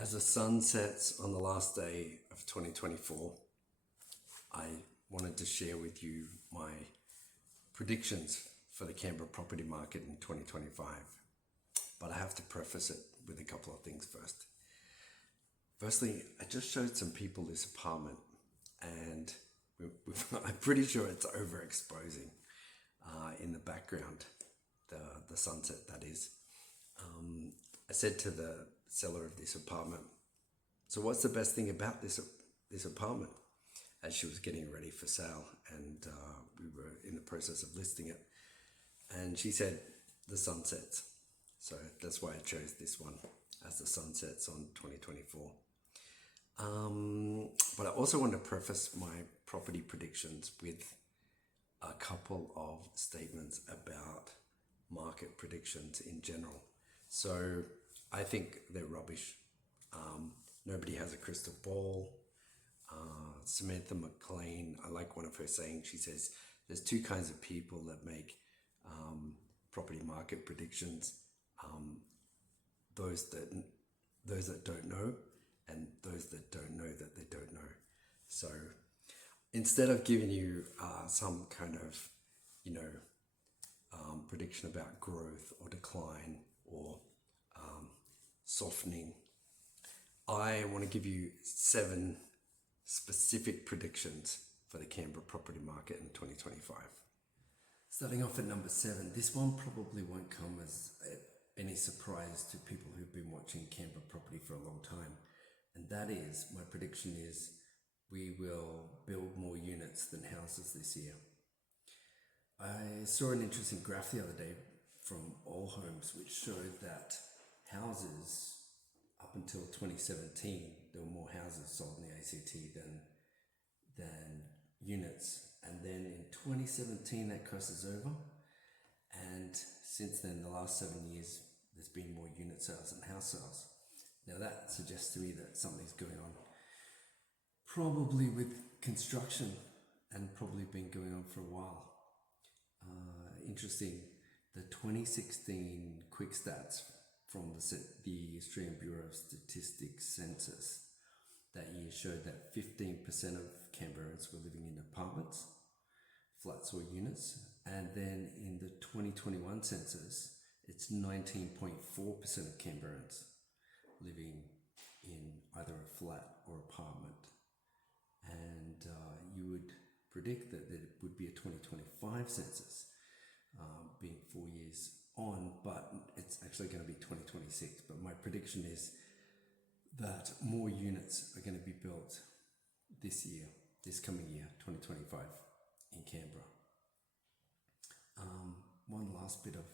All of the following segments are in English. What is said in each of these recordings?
As the sun sets on the last day of 2024, I wanted to share with you my predictions for the Canberra property market in 2025. But I have to preface it with a couple of things first. Firstly, I just showed some people this apartment and I'm pretty sure it's overexposing in the background, the sunset that is. I said to the seller of this apartment, so what's the best thing about this apartment? As she was getting ready for sale and we were in the process of listing it. And she said, the sunsets. So that's why I chose this one as the sunsets on 2024. But I also want to preface my property predictions with a couple of statements about market predictions in general. So I think they're rubbish. Nobody has a crystal ball. Samantha McLean, I like one of her sayings. She says, there's two kinds of people that make property market predictions. Those that don't know, and those that don't know that they don't know. So instead of giving you some kind of, prediction about growth or decline or softening, I want to give you 7 specific predictions for the Canberra property market in 2025. Starting off at number 7, this one probably won't come as any surprise to people who've been watching Canberra property for a long time. And that is, my prediction is, we will build more units than houses this year. I saw an interesting graph the other day from All Homes, which showed that houses, up until 2017, there were more houses sold in the ACT than units. And then in 2017, that crosses over. And since then, the last 7 years, there's been more unit sales than house sales. Now that suggests to me that something's going on, probably with construction, and probably been going on for a while. Interesting, the 2016 quick stats from the Australian Bureau of Statistics census that year showed that 15% of Canberrans were living in apartments, flats or units, and then in the 2021 census, it's 19.4% of Canberrans living in either a flat or apartment. And you would predict that it would be a 2025 census, being 4 years on, but it's actually going to be 2026. But my prediction is that more units are going to be built this coming year, 2025, in Canberra. One last bit of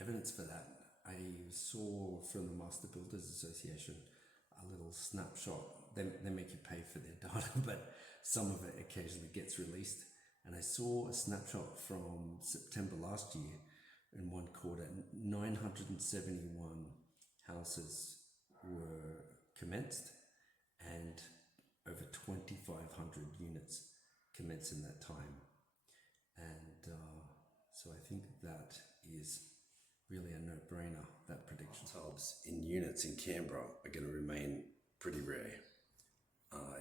evidence for that, I saw from the Master Builders Association a little snapshot. They make you pay for their data, but some of it occasionally gets released. And I saw a snapshot from September last year in one quarter, 971 houses were commenced and over 2,500 units commenced in that time. And so I think that is really a no-brainer, that prediction. Hubs in units in Canberra are going to remain pretty rare.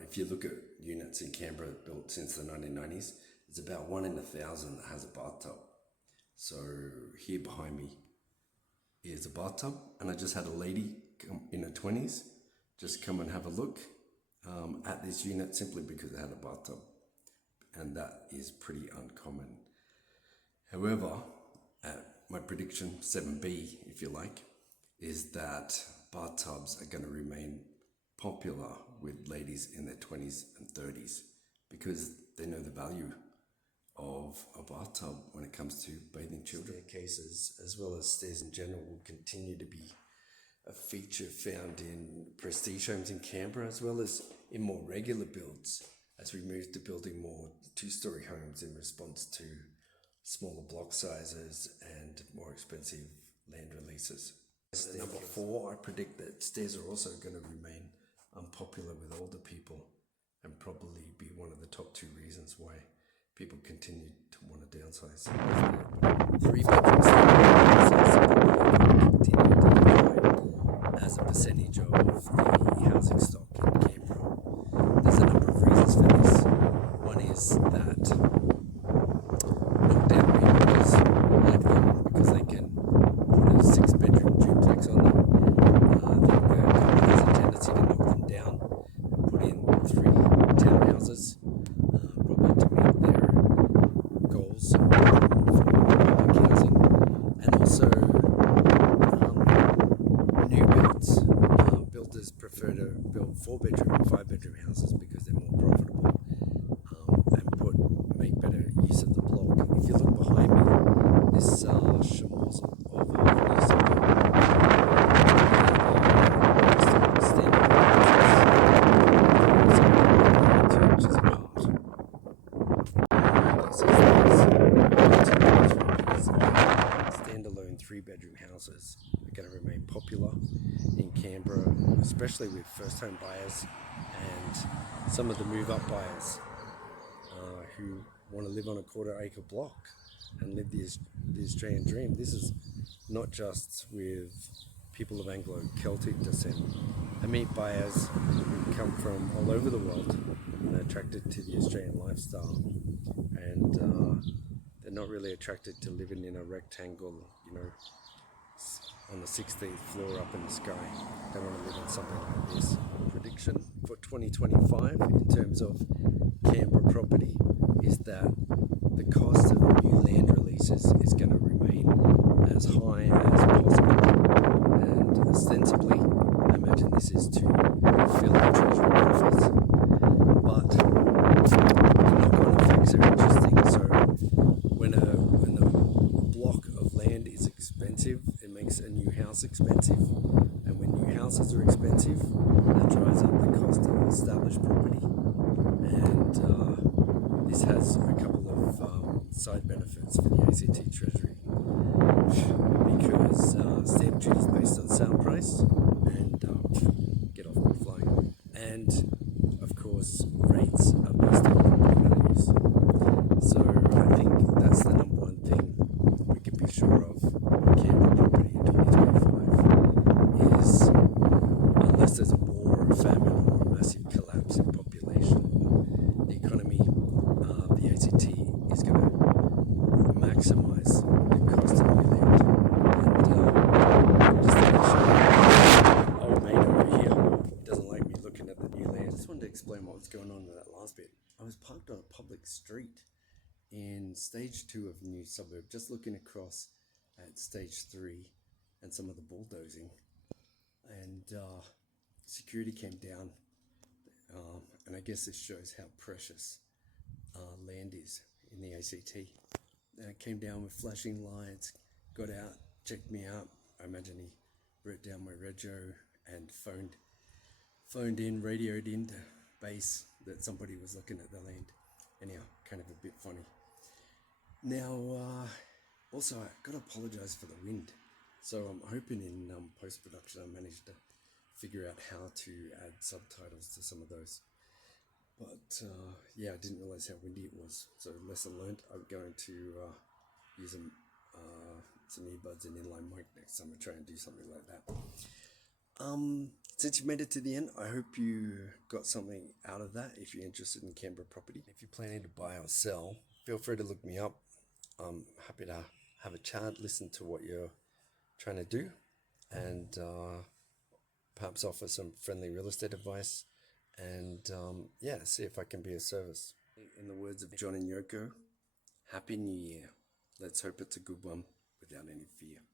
If you look at units in Canberra built since the 1990s, it's about 1 in 1,000 that has a bathtub. So here behind me is a bathtub, and I just had a lady in her 20s just come and have a look at this unit simply because it had a bathtub, and that is pretty uncommon. However, my prediction, 7B if you like, is that bathtubs are going to remain popular with ladies in their 20s and 30s because they know the value of a bathtub when it comes to bathing children. Staircases, as well as stairs in general, will continue to be a feature found in prestige homes in Canberra, as well as in more regular builds as we move to building more 2-story homes in response to smaller block sizes and more expensive land releases. Number 4, I predict that stairs are also going to remain unpopular with older people and probably be one of the top 2 reasons why people continue to want to downsize. 3-bedroom stairs continue to decline as a percentage of the prefer to build 4-bedroom and 5-bedroom houses because they're more profitable, and make better use of the block. If you look behind me, this shores of a new suburb. Standalone 3-bedroom houses are going to remain popular in Canberra, especially with first-home buyers and some of the move-up buyers who want to live on a quarter-acre block and live the Australian dream. This is not just with people of Anglo-Celtic descent. I meet buyers who come from all over the world and are attracted to the Australian lifestyle, and they're not really attracted to living in a rectangle, on the 16th floor up in the sky. They want to live in something like this. Prediction for 2025 in terms of Canberra property is that the cost of new land releases is going to remain as high as possible, and ostensibly I imagine this is to fill the treasury coffers, but the knock-on effects are interesting. So when a block of land is expensive, it makes a new house expensive, and when new houses are expensive, that drives up the cost of established property. And this has a couple of side benefits for the ACT Treasury, because stamp duty is based on sale price, and get off my flying, and of course rates are based on property values. So I think that's the number one thing we can be sure of Canberra property in 2025 is, unless there's a war or a famine or a massive collapse in population or the economy, the ACT is going to maximize the cost of new land. And just to show old mate over here doesn't like me looking at the new land. I just wanted to explain what was going on in that last bit. I was parked on a public street in stage 2 of the new suburb, just looking across at stage 3 and some of the bulldozing, and security came down, and I guess this shows how precious land is in the ACT. Came down with flashing lights, got out, checked me out. I imagine he wrote down my rego and radioed into base that somebody was looking at the land. Anyhow, kind of a bit funny. Now, also I got to apologize for the wind. So I'm hoping in post-production I managed to figure out how to add subtitles to some of those. But yeah, I didn't realize how windy it was. So lesson learned, I'm going to use some earbuds and inline mic next time I try and do something like that. Since you made it to the end, I hope you got something out of that. If you're interested in Canberra property, if you're planning to buy or sell, feel free to look me up. I'm happy to have a chat, listen to what you're trying to do, and perhaps offer some friendly real estate advice, and yeah, see if I can be of service. In the words of John and Yoko, Happy New Year. Let's hope it's a good one without any fear.